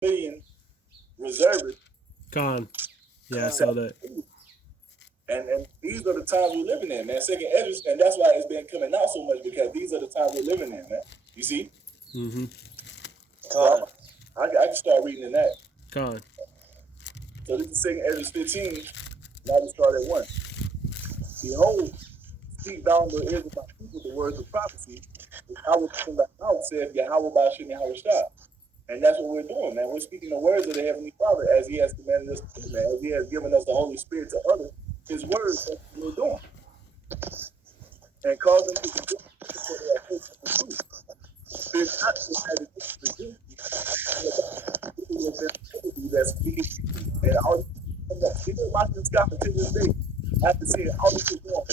million reservists. Con. Yeah, I saw that. And these are the times we're living in, man. Second Esdras, and that's why it's been coming out so much, because these are the times we're living in, man. You see? Mm-hmm. So I can start reading in that. Con. So this is Second Esdras 15. Now we start at 1. Behold, speak thou unto the ears of my people the words of prophecy, which I will from thy mouth, saith Yahweh Bashim Yahweh Shah. And that's what we're doing, man. We're speaking the words of the Heavenly Father as He has commanded us to do, man. As He has given us the Holy Spirit to utter His words. That's what we're doing. And cause them to be good for their faith in the truth. Fear not to have it against you. That's speaking. And all people watching Scott to this day, after seeing all this shit going,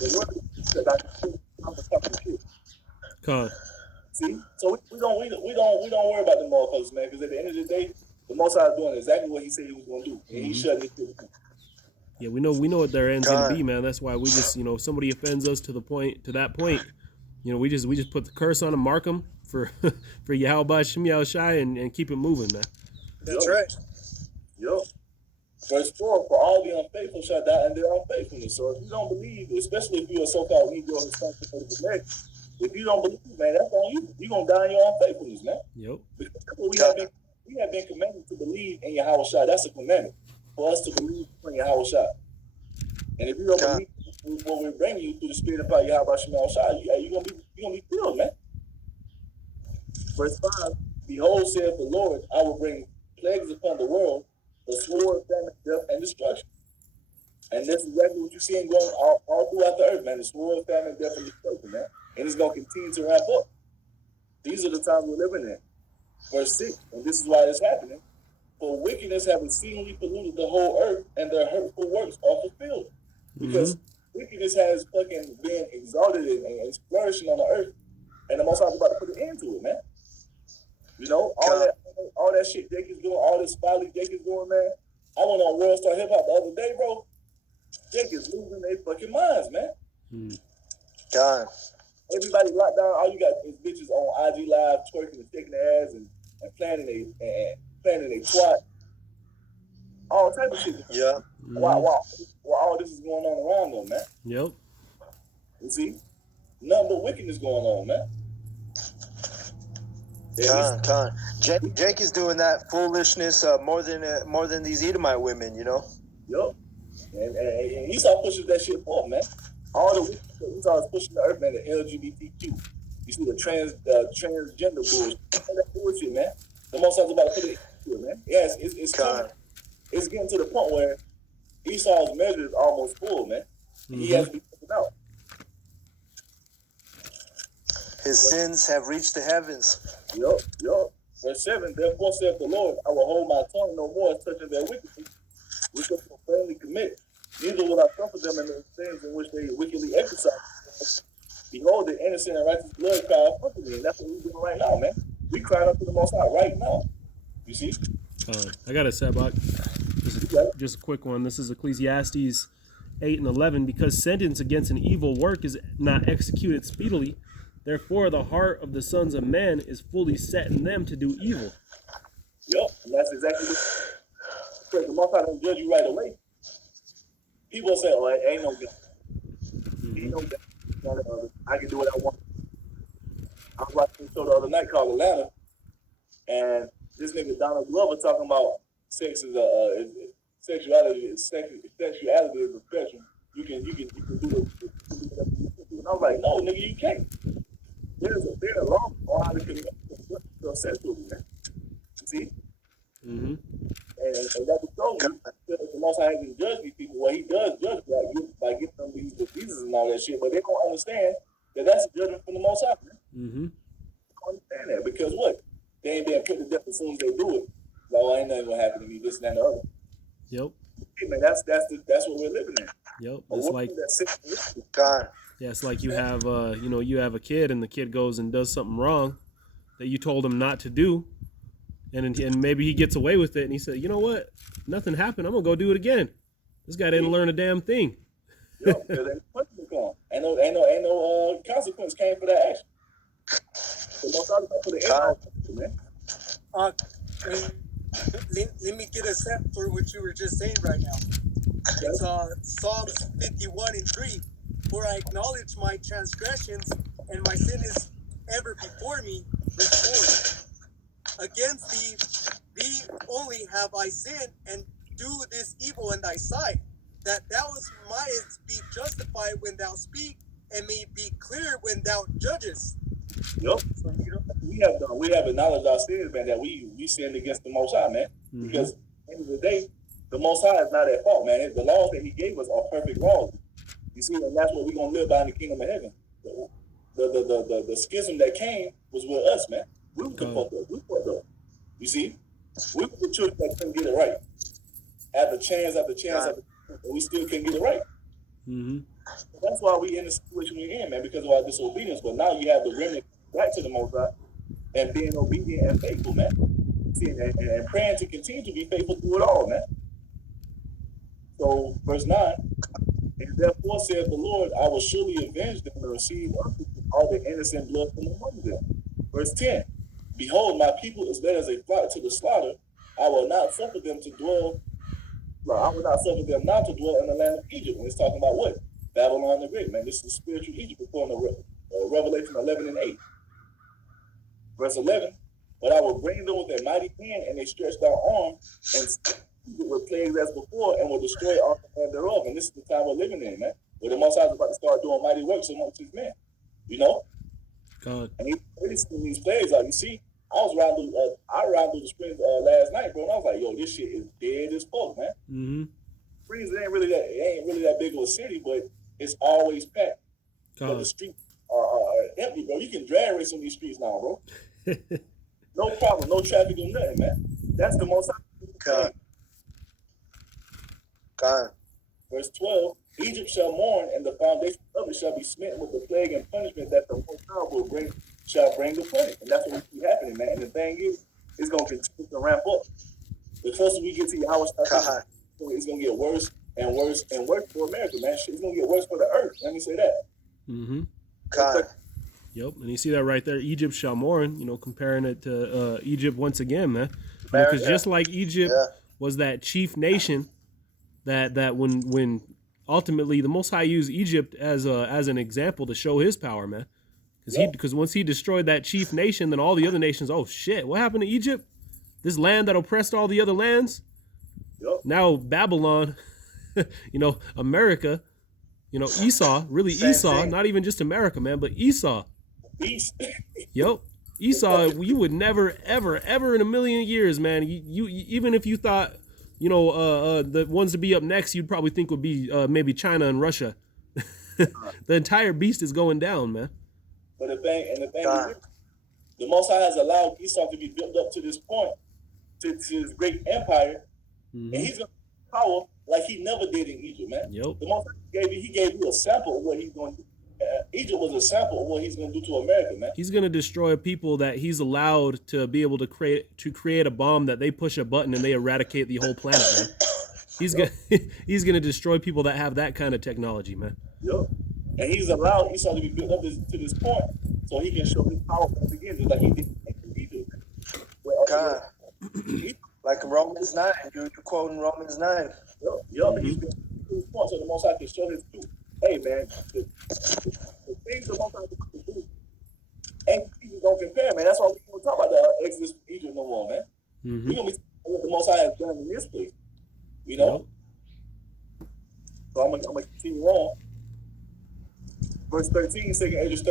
the word that I'm talking shit. Con. See, so we don't worry about the motherfuckers, man, because at the end of the day, the Most High is doing exactly what He said He was going to do, and He's shutting it down. Yeah, we know what their end's gonna be, man. That's why we just, if somebody offends us to that point, we just put the curse on them, mark them for Yahweh Shem Yahweh Shai, and keep it moving, man. That's right. Yep. Verse 4, for all the unfaithful shall die in their unfaithfulness. So if you don't believe, especially if you're a so-called Negro responsible for elect, if you don't believe, man, that's on you. You're going to die in your unfaithfulness, man. Yep. Because we have been commanded to believe in Yahweh Shai. That's a commandment for us to believe in Yahweh Shai. And if you don't believe what we're bringing you through the Spirit of power, Yahweh Shai, you're going to be filled, man. Verse 5, behold, saith the Lord, I will bring plagues upon the world, the sword, famine, death, and destruction. And this is exactly what you're seeing going all throughout the earth, man. The sword, famine, death, and destruction, man. And it's going to continue to ramp up. These are the times we're living in. Verse 6, and this is why it's happening. For wickedness have exceedingly polluted the whole earth, and their hurtful works are fulfilled. Because wickedness has fucking been exalted and it's flourishing on the earth. And the Most High is about to put an end to it, man. All that shit Jake is doing, all this folly Jake is doing, man. I went on World Star Hip Hop the other day, bro. Jake is losing their fucking minds, man. God. Everybody locked down. All you got is bitches on IG Live twerking and shaking their ass and planning a twat. All type of shit. Yeah. While all this is going on around them, man. Yep. You see? Nothing but wickedness going on, man. Con. Jake is doing that foolishness more than these Edomite women, Yup. And Esau pushes that shit forth, man. All the wickedness that Esau is pushing the earth, man, the LGBTQ. You see the transgender bullshit. That bullshit, man. The Most High's about to put it into it, man. Yes, it's coming. It's getting to the point where Esau's measure is almost full, man. He has to be taken out. His sins have reached the heavens. Yup. Verse 7, therefore saith the Lord, I will hold my tongue no more as touching their wickedness, which they profanely commit. Neither will I suffer them in the things in which they wickedly exercise. Behold, the innocent and righteous blood cry out for me. And that's what we're doing right now, man. We crying up to the Most High right now. You see? I got a setback. Just a quick one. This is Ecclesiastes 8 and 11. Because sentence against an evil work is not executed speedily, therefore the heart of the sons of men is fully set in them to do evil. Yep, and that's exactly what. Because the Most High don't judge you right away. People say, "Oh, it ain't no God. Ain't no God. I can do what I want." I was watching a show the other night called Atlanta, and this nigga Donald Glover talking about sex is sexuality is a spectrum. You can do whatever you do. And I'm like, no, nigga, you can't. There's a law on how to commit sexually, man. See? And that was so the Most High hasn't judged these people. Well, He does judge by giving them these diseases and all that shit, but they don't understand that that's a judgment from the Most High, man. They don't understand that because what? They ain't being put to death as soon as they do it. Like, oh, ain't nothing gonna happen to me, this and that and the other. Yep. Hey, man, that's what we're living in. Yep. It's like God. Yeah, it's like you have you have a kid and the kid goes and does something wrong that you told him not to do, and maybe he gets away with it and he said, you know what? Nothing happened. I'm gonna go do it again. This guy didn't learn a damn thing. Yep, because ain't no consequence came for that action. The Most High put an end on it, man. Uh, let me get a set for what you were just saying right now. It's Psalms 51:3. For I acknowledge my transgressions, and my sin is ever before me. Verse 4. Against thee only have I sinned, and do this evil in thy sight, that thou mightest be justified when thou speak, and may be clear when thou judgest. Yep. So, you know, We have acknowledged our sins, man, that we sinned against the Most High, man. Mhm. Because at the end of the day, the Most High is not at fault, man. The laws that He gave us are perfect laws. You see, and that's what we're gonna live by in the kingdom of heaven. The schism that came was with us, man. We were the fucked up. We fucked up. You see, we were the children that couldn't get it right. After chance after chance after chance, and we still couldn't get it right. Mm-hmm. That's why we in the situation we're in, man, because of our disobedience. But now you have the remnant back to the Most High and being obedient and faithful, man. See, and praying to continue to be faithful through it all, man. So, verse 9, and therefore saith the Lord, I will surely avenge them and receive unto all the innocent blood from among them. Verse 10, behold, my people is led as a flock to the slaughter. I will not suffer them to dwell. I will not suffer them not to dwell in the land of Egypt. And it's talking about what? Babylon the Great, man. This is spiritual Egypt according to Revelation 11 and 8. Verse 11, but I will bring them with a mighty hand and a stretched out arm, and with plagues as before, and will destroy all the land thereof. And this is the time we're living in, man. Where the Most High is about to start doing mighty works amongst His men. You know? God. And He's seen these plagues out. You see, I ran through the springs last night, bro, and I was like, yo, this shit is dead as fuck, man. Mm-hmm. Springs, it ain't really that big of a city, but it's always packed. But the streets are empty, bro. You can drag race on these streets now, bro. No problem, no traffic or nothing, man. That's the Most High. God. Verse 12, Egypt shall mourn, and the foundation of it shall be smitten with the plague and punishment that the Most High shall bring upon it. And that's what we see happening, man. And the thing is, it's going to continue to ramp up. The closer we get to Yahweh, it's going to get worse and worse and worse for America, man. It's going to get worse for the earth. Let me say that. Mm-hmm. God. Yep, and you see that right there, Egypt shall mourn, comparing it to Egypt once again, man. Because just like Egypt was that chief nation that when ultimately the Most High used Egypt as an example to show His power, man. Because once He destroyed that chief nation, then all the other nations, oh shit, what happened to Egypt? This land that oppressed all the other lands? Yep. Now Babylon, America, Esau, really Same Esau, thing. not even just America, man, but Esau. Beast. Yep. Esau, you would never, ever, ever in a million years, man. You even if you thought, the ones to be up next, you'd probably think would be maybe China and Russia. The entire beast is going down, man. But the thing is, the Most High has allowed Esau to be built up to this point, to his great empire, Mm-hmm. and He's going to have power like He never did in Egypt, man. Yep. The Most High gave you a sample of what He's going to do. Egypt was a sample of what He's going to do to America, man. He's going to destroy people that He's allowed to be able to create a bomb that they push a button and they eradicate the whole planet, man. He's gonna destroy people that have that kind of technology, man. Yep. And He's allowed Esau to be built up to this point so He can show His power once again, just like He did in Egypt. God. Like Romans 9, you're quoting Romans 9. Yep. Mm-hmm. He's been to this point so the Most High can show His truth. Hey, man, the things the Most High can do ain't even gonna compare, man. That's why we don't talk about the Exodus from Egypt no more, man. Mm-hmm. We're gonna be talking about what the Most High has done in this place, you know. Yep. So I'm gonna continue on. Verse 13, 2 Esdras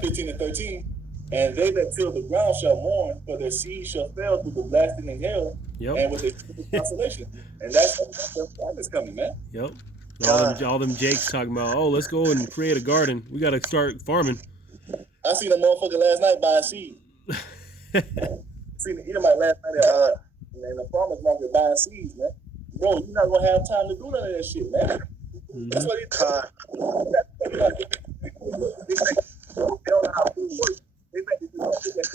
15 and 13. And they that till the ground shall mourn, for their seed shall fail through the blasting in hell, Yep. and with a consolation. And that's time is coming, man. Yep. All them Jakes talking about, oh, let's go and create a garden. We got to start farming. I seen a motherfucker last night buying seed. Seen the Edomite last night in the farmer's market buying seeds, man. Bro, you're not gonna have time to do none of that shit, man. Mm-hmm. That's what they don't know how food works. They think they just put that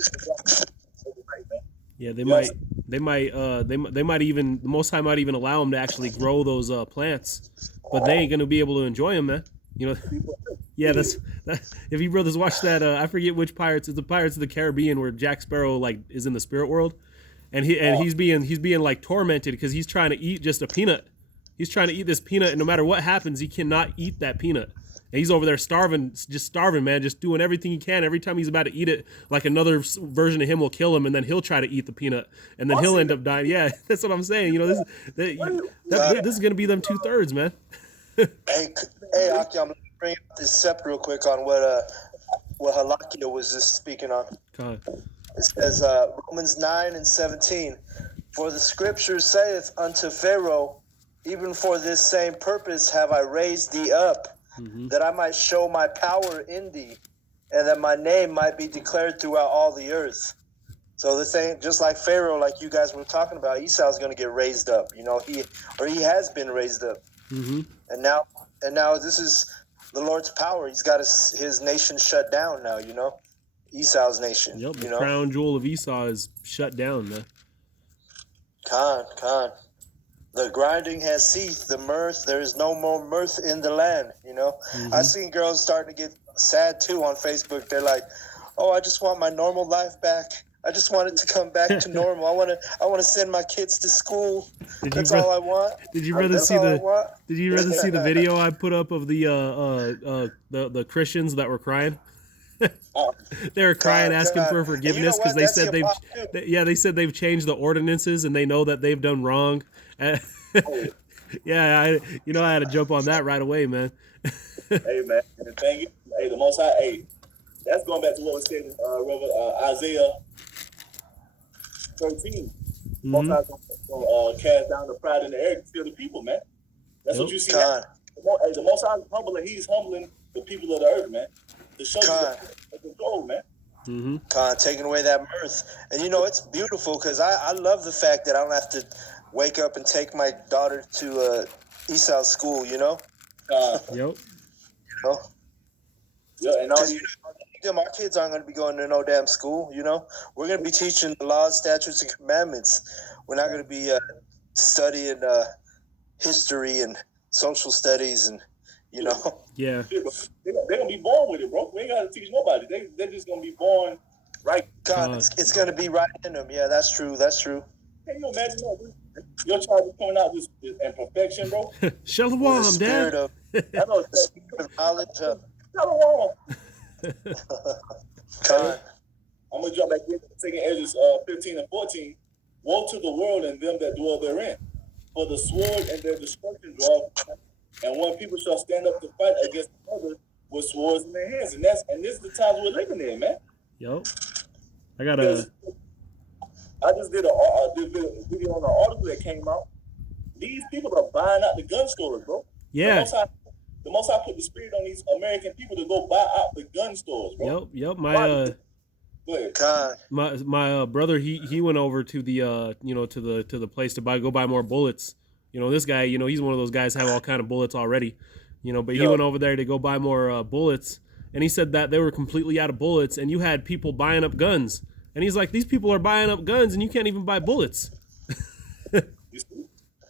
shit overnight, man. Yeah, they might even, the Most High might even allow them to actually grow those plants, but they ain't gonna be able to enjoy them, man. Yeah, that. If you brothers watch that, I forget which Pirates. It's the Pirates of the Caribbean where Jack Sparrow is in the spirit world, and he's being like tormented because he's trying to eat just a peanut. He's trying to eat this peanut, and no matter what happens, he cannot eat that peanut. And he's over there starving, man, just doing everything he can. Every time he's about to eat it, like another version of him will kill him, and then he'll try to eat the peanut, and then he'll end up dying. Yeah, that's what I'm saying. You know, this is gonna be them 2/3, man. Hey, Aki, I'm gonna bring up this step real quick on what Halakia was just speaking on. God. It says Romans 9:17, for the scripture saith unto Pharaoh, even for this same purpose have I raised thee up, that I might show my power in thee, and that my name might be declared throughout all the earth. So the thing, just like Pharaoh, like you guys were talking about, Esau's going to get raised up. You know, he has been raised up, and now this is the Lord's power. He's got his nation shut down now. You know, Esau's nation. Yep, the crown jewel of Esau is shut down, man. Khan. The grinding has ceased, the mirth, there is no more mirth in the land, you know. I've seen girls starting to get sad too on Facebook. They're like, oh, I just want my normal life back. I just want it to come back to normal. I want to send my kids to school. That's all I want. Did you rather see the video I put up of the Christians that were crying? They were crying, asking for forgiveness because they said they said they've changed the ordinances and they know that they've done wrong. Yeah, I had to jump on that right away, man. Hey, man, and the thing is, hey, the Most High, hey, that's going back to what was said in Isaiah 13. Most High going to cast down the pride in the air to steal the people, man. That's what you see. Hey, the Most High is humbling. He's humbling the people of the earth, man. To show you control, man. Taking away that mirth. And you know, it's beautiful because I love the fact that I don't have to wake up and take my daughter to Esau's school, you know? Yep. You know? Yeah, and our kids aren't going to be going to no damn school, you know? We're going to be teaching the laws, statutes, and commandments. We're not going to be studying history and social studies and, you know? Yeah. They're going to be born with it, bro. We ain't got to teach nobody. They're just going to be born right. It's going to be right in them. Yeah, that's true. Can you imagine that? Your child is coming out this in perfection, bro. Shalom, Dad. I know the spirit of knowledge. Shalom. I'm going to jump back in. Taking Esdras 15 and 14. Woe to the world and them that dwell therein. For the sword and their destruction draweth, and one people shall stand up to fight against another with swords in their hands. And this is the times we're living in, man. Yep. I just did a video on an article that came out. These people are buying out the gun stores, bro. Yeah. The Most High put the spirit on these American people to go buy out the gun stores, bro. Yep. My brother, he went over to the to the place to go buy more bullets. You know, this guy, he's one of those guys have all kind of bullets already. But he went over there to go buy more bullets, and he said that they were completely out of bullets, and you had people buying up guns. And he's like, these people are buying up guns, and you can't even buy bullets. I guess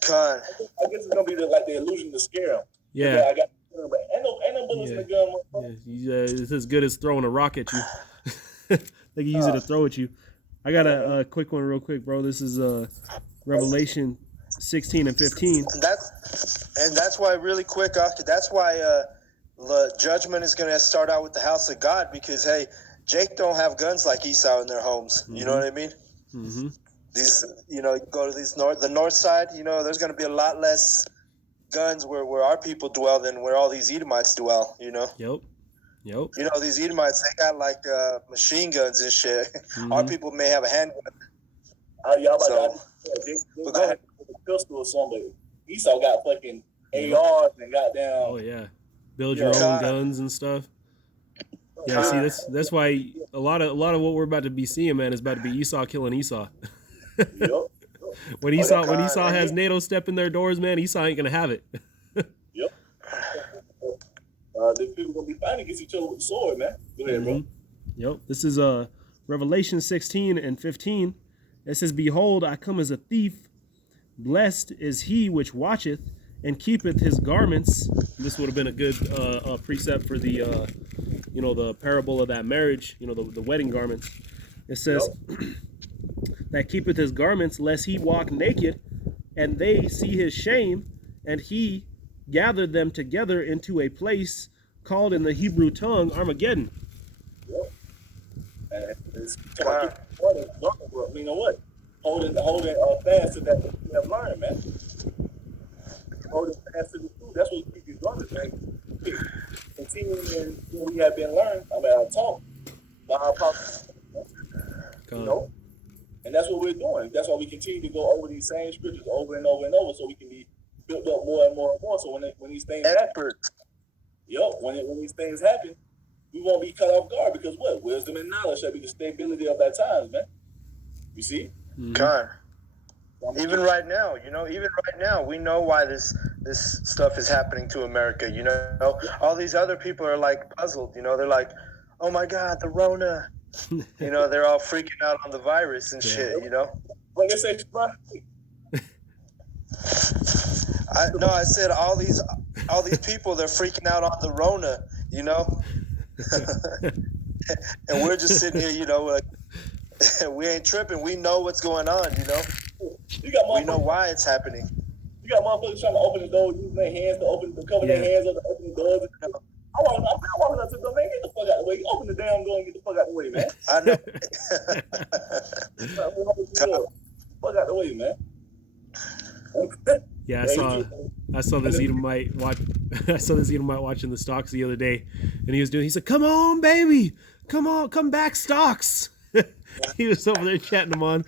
it's gonna be the illusion to scare them. Yeah. I got, but ain't no bullets in the gun. It's as good as throwing a rock at you. They can use it to throw at you. I got a quick one, real quick, bro. This is Revelation 16 and 15. And that's why, really quick, that's why the judgment is going to start out with the house of God, because hey, Jake don't have guns like Esau in their homes. You know what I mean? These, you go to the north side. There's going to be a lot less guns where our people dwell than where all these Edomites dwell. Yep. These Edomites, they got like machine guns and shit. Our people may have a handgun. They got a pistol or something. Esau got fucking ARs and goddamn. Oh yeah, build your own guns and stuff. Yeah, see, that's why a lot of what we're about to be seeing, man, is about to be Esau killing Esau. When Esau has NATO step in their doors, man, Esau ain't gonna have it. The people gonna be fighting against each other with the sword, man. Go ahead, bro. Yep. This is Revelation 16 and 15. It says, "Behold, I come as a thief. Blessed is he which watcheth and keepeth his garments." This would have been a good precept for the the parable of that marriage. The wedding garments. It says that keepeth his garments, lest he walk naked, and they see his shame, and he gathered them together into a place called in the Hebrew tongue Armageddon. Yep. And it's talking about, you know what? Holding fast to that we have learned, man. Holding fast to the truth. That's what keeps you running, man. Continuing in what we have been learned. I taught by our apostles. You know? And that's what we're doing. That's why we continue to go over these same scriptures over and over and over, so we can be built up more and more and more. So when these things happen, when these things happen, we won't be cut off guard, because what? Wisdom and knowledge shall be the stability of that times, man. You see? God. Even right now, we know why this stuff is happening to America. You know, all these other people are like puzzled. You know, they're like, "Oh my God, the Rona." You know, they're all freaking out on the virus and shit. You know. What they say, I said all these people, they're freaking out on the Rona. You know. And we're just sitting here, you know, like, we ain't tripping. We know what's going on, you know. We know why it's happening. You got motherfuckers trying to open the door, using their hands to cover their hands up to open the doors. I walk up to the door, man, get the fuck out of the way. You open the damn door and get the fuck out of the way, man. I know. Fuck out the way, man. Yeah, I saw this Edomite watching the stocks the other day, and he said, "Come on, baby, come back, stocks." He was over there chatting them on.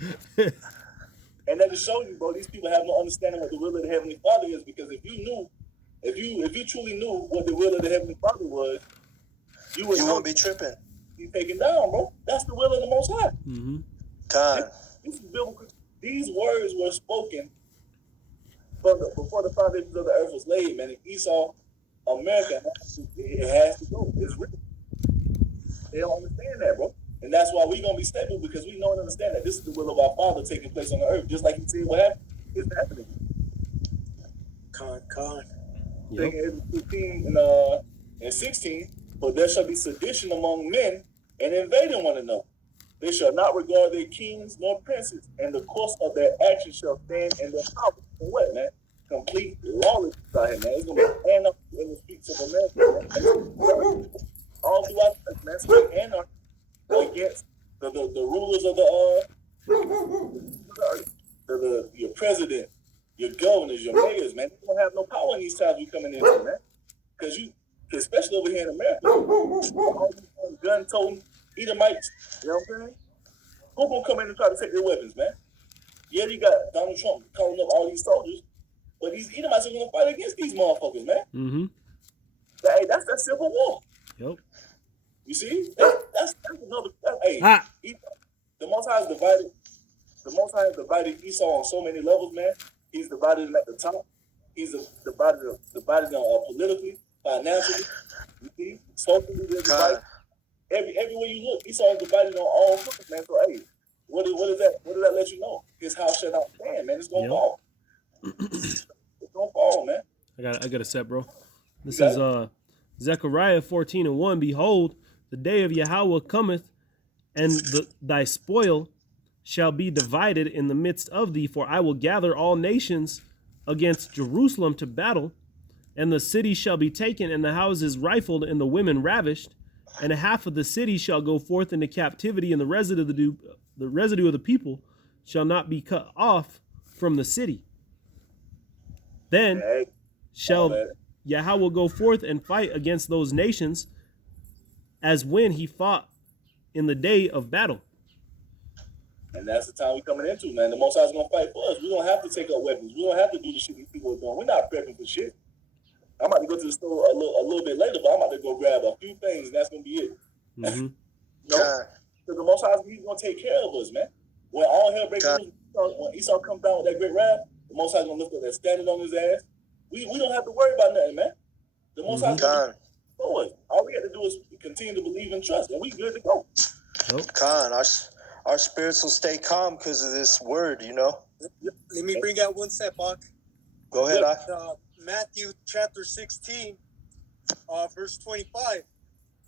And that just shows you, bro, these people have no understanding what the will of the Heavenly Father is. Because if you truly knew what the will of the Heavenly Father was, you wouldn't be tripping. Be taken down, bro. That's the will of the Most High. Mm-hmm. This is biblical. These words were spoken before the foundations of the earth was laid, man. If Esau, America, it has to go. It's written. They don't understand that, bro. And that's why we're going to be stable, because we know and understand that this is the will of our Father taking place on the earth. Just like he said what happened, it's happening. Yep. 15 and 16, for there shall be sedition among men and invading one another. They shall not regard their kings nor princes, and the course of their actions shall stand in their power. And what, man? Complete lawlessness out here, man. It's going to be stand up in the streets of America, man. All throughout the earth, man. So anarchy against the rulers of your president, your governors, your mayors, man. They don't have no power in these times we coming into, man. Because especially over here in America, all these gun-toting Edomites, you know what I'm saying? Who gonna come in and try to take their weapons, man? Yeah, you got Donald Trump calling up all these soldiers, but these Edomites are gonna fight against these motherfuckers, man. Mm-hmm. Hey, that's that civil war. Yep. You see? That's another. The Most High is divided. The Most High has divided Esau on so many levels, man. He's divided him at the top. He's divided them politically, financially. You see? Socially, they're divided. Everywhere you look, Esau is divided on all fronts, man. So, hey, what is that? What does that let you know? His house shall not stand, man. It's gonna fall. It's gonna fall, man. I got a set, bro. This is Zechariah 14:1. Behold, the day of Yahweh cometh, and thy spoil shall be divided in the midst of thee. For I will gather all nations against Jerusalem to battle, and the city shall be taken, and the houses rifled, and the women ravished. And half of the city shall go forth into captivity, and the residue of the people shall not be cut off from the city. Then shall Yahweh go forth and fight against those nations, as when he fought in the day of battle. And that's the time we're coming into, man. The Most High is going to fight for us. We don't have to take up weapons. We don't have to do the shit these people are doing. We're not prepping for shit. I'm about to go to the store a little bit later, but I'm about to go grab a few things, and that's going to be it. Mm-hmm. Because the Most High, he's going to take care of us, man. When all hell breaks loose, when Esau comes down with that great wrath, the Most High is going to lift up that standard on his ass. We don't have to worry about nothing, man. The Most High is going to for us. All we have to do is continue to believe and trust, and we good to go. Khan, our spirits will stay calm because of this word, you know. Let me bring out one step, Buck. Go ahead, Matthew chapter 16, verse 25.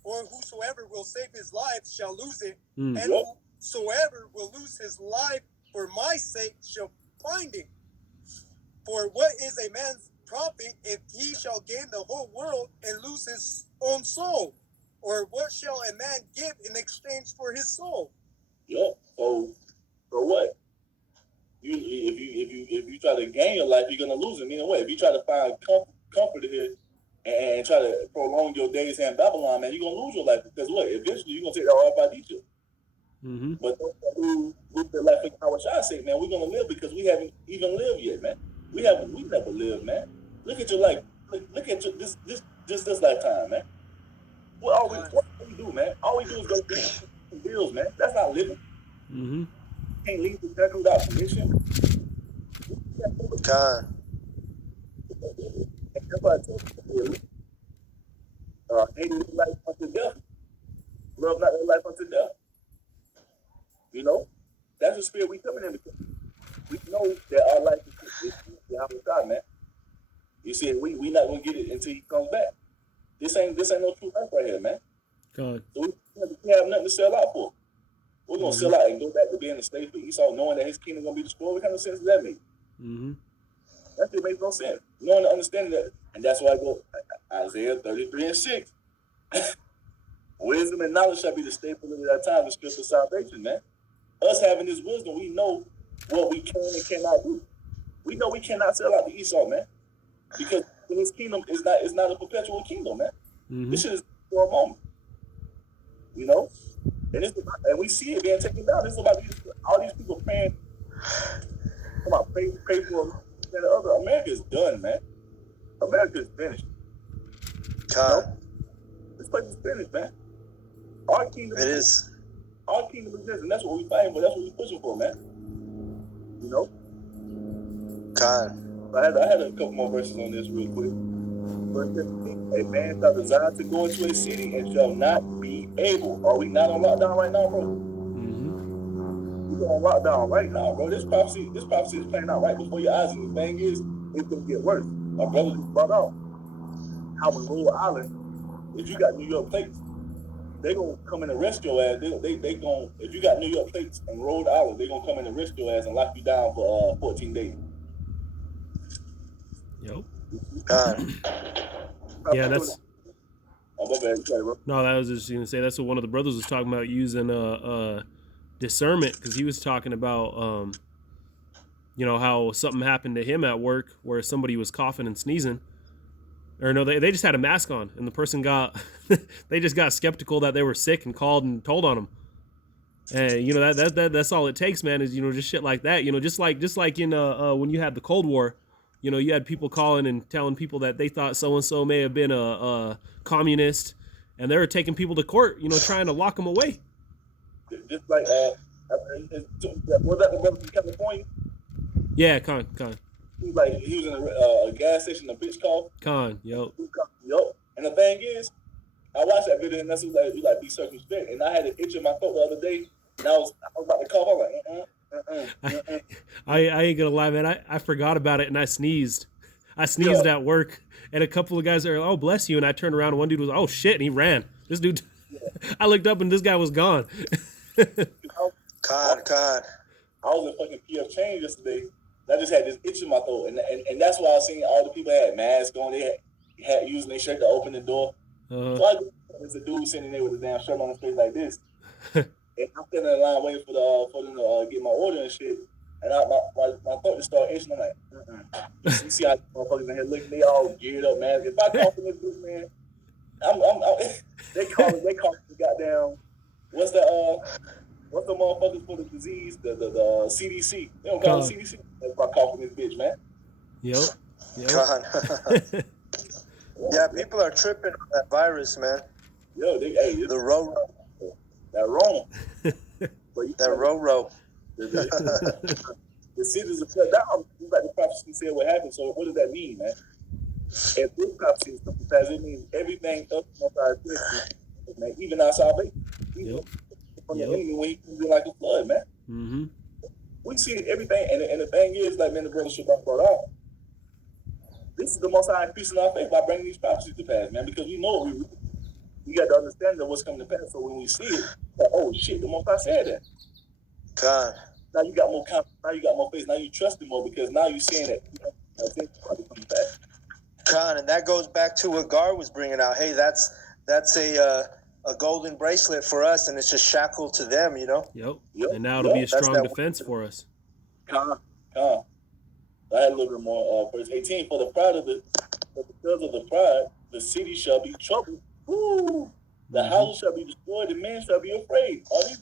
For whosoever will save his life shall lose it, and whosoever will lose his life for my sake shall find it. For what is a man's profit if he shall gain the whole world and lose his own soul? Or what shall a man give in exchange for his soul? Yup. So what? If you try to gain your life, you're gonna lose it. Either way, if you try to find comfort here and try to prolong your days here in Babylon, man, you're gonna lose your life because what? Eventually, you're gonna take that all by Egypt. Mm-hmm. But those who lose their life for our shot sake, man, we're gonna live because we haven't even lived yet, man. We never lived, man. Look at your life. Look at your, this lifetime, man. What do we do, man? All we do is go pay bills, man. That's not living. Mm-hmm. Can't leave the country without permission. God. And that's why I tell you, hate your life unto death. Love not your life unto death. You know? That's the spirit we coming in because we know that our life is behind God, man. You see, we not gonna get it until he comes back. This ain't no true life right here, man. God. So we have nothing to sell out for. We're gonna sell out and go back to being a slave for Esau, knowing that his kingdom gonna be destroyed. What kind of sense does that make? Mm-hmm. That shit makes no sense. Knowing and understanding that, and that's why I go Isaiah 33:6. Wisdom and knowledge shall be the staple of that time, the script of salvation, man. Us having this wisdom, we know what we can and cannot do. We know we cannot sell out to Esau, man, because his kingdom is not a perpetual kingdom, man. Mm-hmm. This shit is for a moment, you know. And we see it being taken down. This is about all these people praying. Come on, pray for them. And the other. America is done, man. America is finished. God. You know? This place is finished, man. Our kingdom is. Our kingdom is this, and that's what we fighting for. That's what we pushing for, man. You know. God. I had a couple more verses on this real quick. Verse 15, a man shall desire to go into a city and shall not be able. Are we not on lockdown right now, bro? Mm-hmm. We're on lockdown right now, bro. This prophecy is playing out right before your eyes. And the thing is, it's gonna get worse. My brother just brought out how in Rhode Island, if you got New York plates, they gonna come and arrest your ass. They gonna, if you got New York plates in Rhode Island, they gonna come and arrest your ass and lock you down for 14 days. Yep. God. Yeah, that's. Oh, my bad. Sorry, bro. No, that was just going to say that's what one of the brothers was talking about, using discernment, because he was talking about how something happened to him at work where somebody was coughing and sneezing, or no, they just had a mask on and the person got they just got skeptical that they were sick and called and told on them. And that's all it takes, man, is just shit like that. Just like in when you had the Cold War. You had people calling and telling people that they thought so-and-so may have been a communist, and they were taking people to court, trying to lock them away. Just like, was that the brother from California? Yeah, Con. He was in a gas station, a bitch called. Con, yo. Yup. And the thing is, I watched that video, and that's what we be circumspect. And I had an itch in my throat the other day, and I was about to cough. I was like, I ain't gonna lie, man. I forgot about it and I sneezed. At work, and a couple of guys are, oh, bless you, and I turned around and one dude was, oh shit, and he ran. This dude, I looked up and this guy was gone. God. I was in fucking PF Change yesterday. And I just had this itch in my throat, and that's why I was seeing all the people had masks on. They had using their shirt to open the door. So I just, a dude sitting there with a damn shirt on his face like this. And I'm sitting in line waiting for them to get my order and shit. And my throat just started itching. I'm like, You see how motherfuckers in here looking, they all geared up, man. If I cough in this bitch, man, they call me goddamn, what's the motherfuckers for the disease? The CDC. They don't call it CDC if I cough in this bitch, man. Yep. God. Yeah, people are tripping on that virus, man. Yo, the Roro. That Rona. That Roro. The cities are shut down. Like the prophecy said what happened. So what does that mean, man? If this prophecy is something fast, it means everything up on our existence, man, even our salvation. From the enemy when he comes in like a flood, man. Mm-hmm. We see everything, and the thing is, like man, the brother Shabbat brought out, this is the most high increasing our faith by bringing these prophecies to pass, man, because we know we got to understand that what's coming to pass. So when we see it, like, oh shit, the most high said that. God. now you got more confidence. Now you got more faith. Now you trust him more because now you're seeing that. Things probably coming back. Con, and that goes back to what Gar was bringing out. Hey, that's a golden bracelet for us, and it's just shackled to them, you know. Yep. And now it'll be a strong defense for us. I had a little bit more. Verse 18. Because of the pride, the city shall be troubled. Woo! The houses shall be destroyed. The men shall be afraid. All these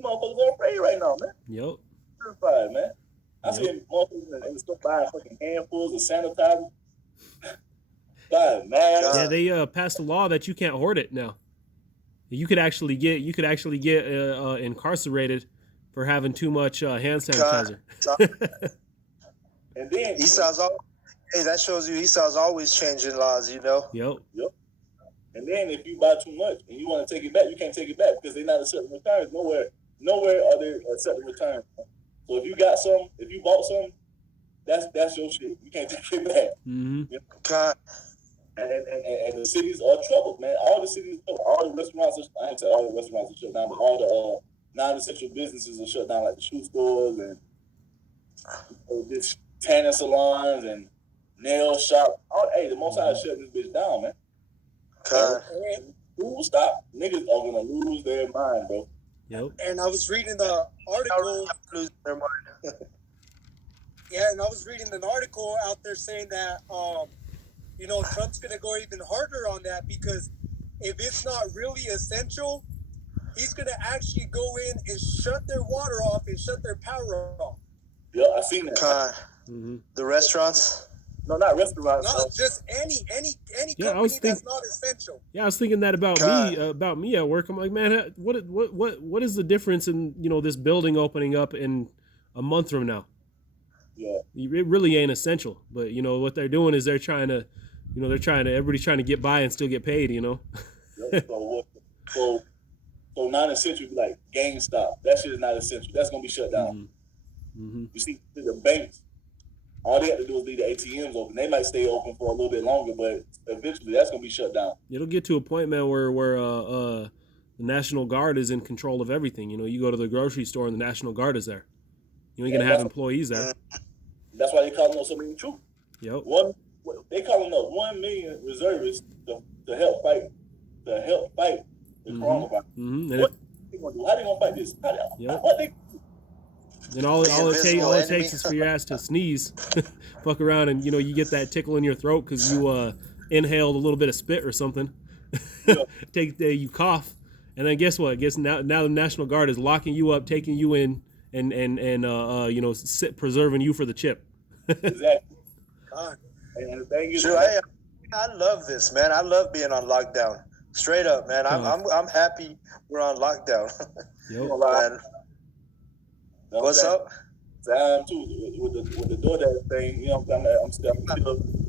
motherfuckers are afraid right now, man. Yep. Terrified, man. I see motherfuckers in the store buying fucking handfuls of sanitizer. Yeah, they passed a law that you can't hoard it now. You could actually get incarcerated for having too much hand sanitizer. And then that shows you Esau's always changing laws, you know. Yep. And then if you buy too much and you want to take it back, you can't take it back because they're not accepting returns. Nowhere are they accepting returns. So if you bought some, that's your shit. You can't take it back. Mm-hmm. You know? And the cities are troubled, man. All the cities, all the restaurants. I ain't say all the restaurants are shut down, but all the non-essential businesses are shut down, like the shoe stores and this tanning salons and nail shop. The Most High is shutting this bitch down, man. Who will stop? Niggas are gonna lose their mind, bro. Yep. And I was reading the article. Lose their mind. Yeah, and I was reading an article out there saying that Trump's gonna go even harder on that because if it's not really essential, he's gonna actually go in and shut their water off and shut their power off. Yeah, I seen that. The restaurants. No, not restaurants. No, just any Yeah, company that's not essential. Yeah, I was thinking that about me at work. I'm like, man, what is the difference in this building opening up in a month from now? Yeah, it really ain't essential. But what they're doing is everybody's trying to get by and still get paid. So non-essential be like GameStop. That shit is not essential. That's gonna be shut down. Mm-hmm. You see, the banks. All they have to do is leave the ATMs open. They might stay open for a little bit longer, but eventually that's gonna be shut down. It'll get to a point, man, where the National Guard is in control of everything. You go to the grocery store and the National Guard is there. You ain't gonna have employees there. That's why they calling up so many troops. Yep. They calling up 1 million reservists to help fight the coronavirus. Mm-hmm. What they gonna do? How they gonna fight this? And all it takes is for your ass to sneeze, fuck around, and you get that tickle in your throat because you inhaled a little bit of spit or something. You cough, and then guess what? Now the National Guard is locking you up, taking you in, and preserving you for the chip. Exactly. And the thing is, I love this, man. I love being on lockdown. Straight up, man. I'm happy we're on lockdown. Yep. What's up? I'm too with the DoorDash thing. I'm still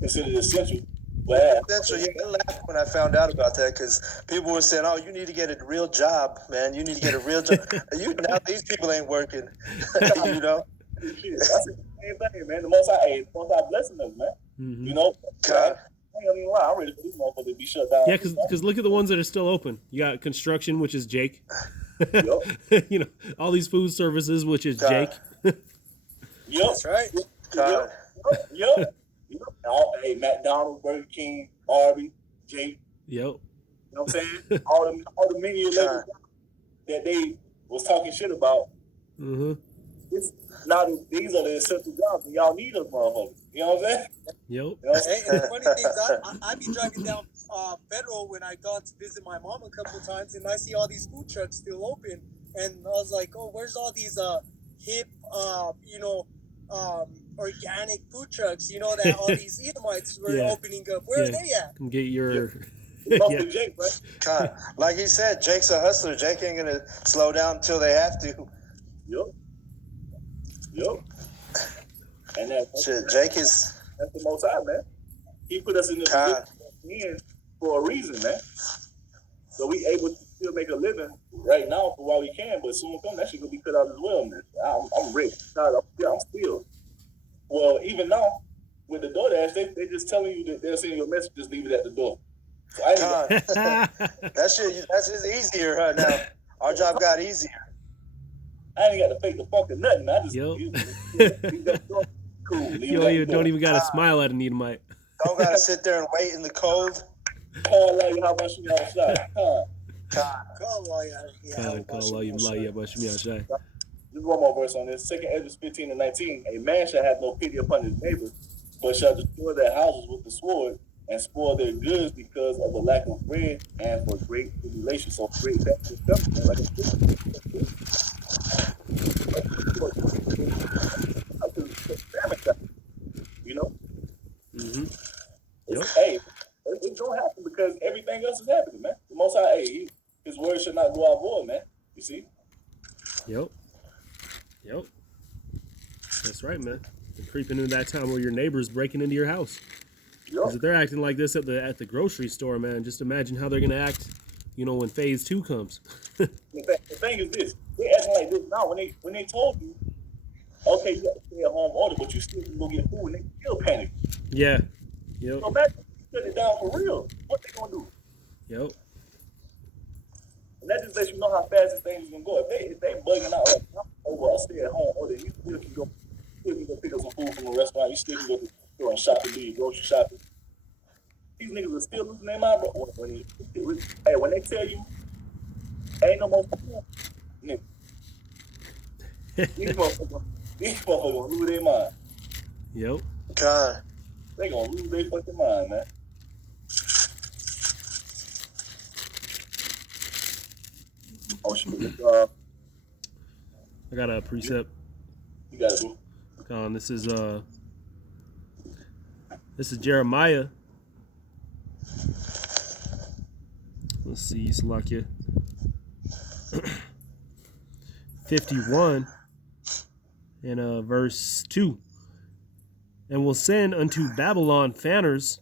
considered essential. But Essential. Yeah, I laughed when I found out about that because people were saying, "Oh, you need to get a real job, man. You need to get a real job." Now these people ain't working. Shit, that's the same thing, man. The Most High blessing us, man. Mm-hmm. God. I ain't even lie. I'm ready for these motherfuckers to be shut down. Yeah, because look at the ones that are still open. You got construction, which is Jake. Yep. All these food services, which is Jake. Yep. That's right. Yep. Hey, McDonald's, Burger King, Arby's, Jake. Yep. You know what I'm saying? all the menu levels that they was talking shit about. Mm-hmm. These are the essential jobs, and y'all need us, motherfuckers. You know what I'm saying? Yep. Hey, and the funny thing is, I be driving down Federal when I got to visit my mom a couple of times, and I see all these food trucks still open, and I was like, oh, where's all these hip, organic food trucks? That all these Edomites were opening up. Where are they at? Can get your. Jake, right? Like he said, Jake's a hustler. Jake ain't gonna slow down until they have to. Yep. And Jake is. That's the Most High, man. He put us in this position for a reason, man. So we able to still make a living right now for while we can, but soon come that shit gonna be cut out as well, man. I'm rich. I'm still. Well, even now with the DoorDash, they just telling you that they're sending your message, just leave it at the door. So that's just easier now. Our job got easier. I ain't got to fake the funk or nothing. I just Yup. leave that door. Cool. Leave You that door. don't even gotta smile at an Edomite. Don't gotta sit there and wait in the cold. Call like how much you got shot. Call while you Just one more verse on this. 2 Esdras 15-19. A man shall have no pity upon his neighbor, but shall destroy their houses with the sword and spoil their goods because of the lack of bread and for great tribulation. So great things is coming. Like you know? Mm-hmm. Hey, it's gonna happen because everything else is happening, man. The Most High, hey, His word should not go out void, man. You see? Yep. That's right, man. You're creeping into that time where your neighbor's breaking into your house. Because if they're acting like this at the grocery store, man, just imagine how they're gonna act, when phase 2 comes. The thing is this: they acting like this now. When they told you, okay, you got to stay at home order, but you still can go get food, and they still panic. Yeah. Yep. So imagine shut it down for real. What they gonna do? Yep. And that just lets you know how fast this thing is gonna go. If they bugging out like over a stay at home order, you still can go pick up some food from a restaurant. You still can go to the store and shop and do your grocery shopping. These niggas are still losing their mind, bro. When they tell you ain't no more food, nigga. These motherfuckers gonna lose their mind. Yep. God. They gonna lose their fucking mind, man. Oh shit! I got a precept. You gotta do. This is Jeremiah. Let's see, Salakia. 51 and verse 2. And will send unto Babylon fanners.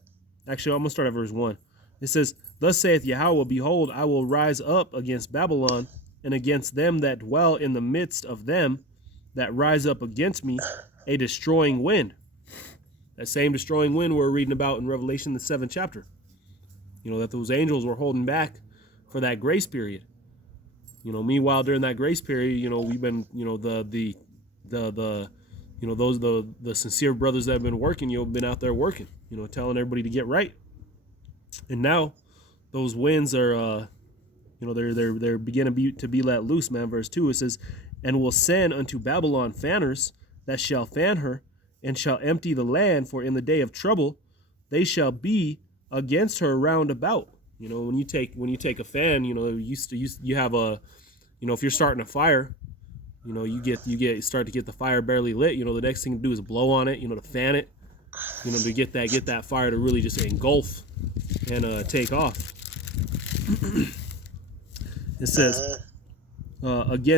Actually, I'm going to start at verse 1. It says, Thus saith Yahweh, Behold, I will rise up against Babylon, and against them that dwell in the midst of them that rise up against me, a destroying wind. That same destroying wind we're reading about in Revelation, the 7th chapter. That those angels were holding back for that grace period. Meanwhile, during that grace period, we've been, the sincere brothers that have been working, been out there working, telling everybody to get right. And now those winds are, they're beginning to be let loose, man. Verse 2, it says, And will send unto Babylon fanners that shall fan her, and shall empty the land, for in the day of trouble they shall be against her round about. When you take a fan, you have a, if you're starting a fire, you start to get the fire barely lit. The next thing to do is blow on it, to fan it, to get that fire to really just engulf and take off. It says again.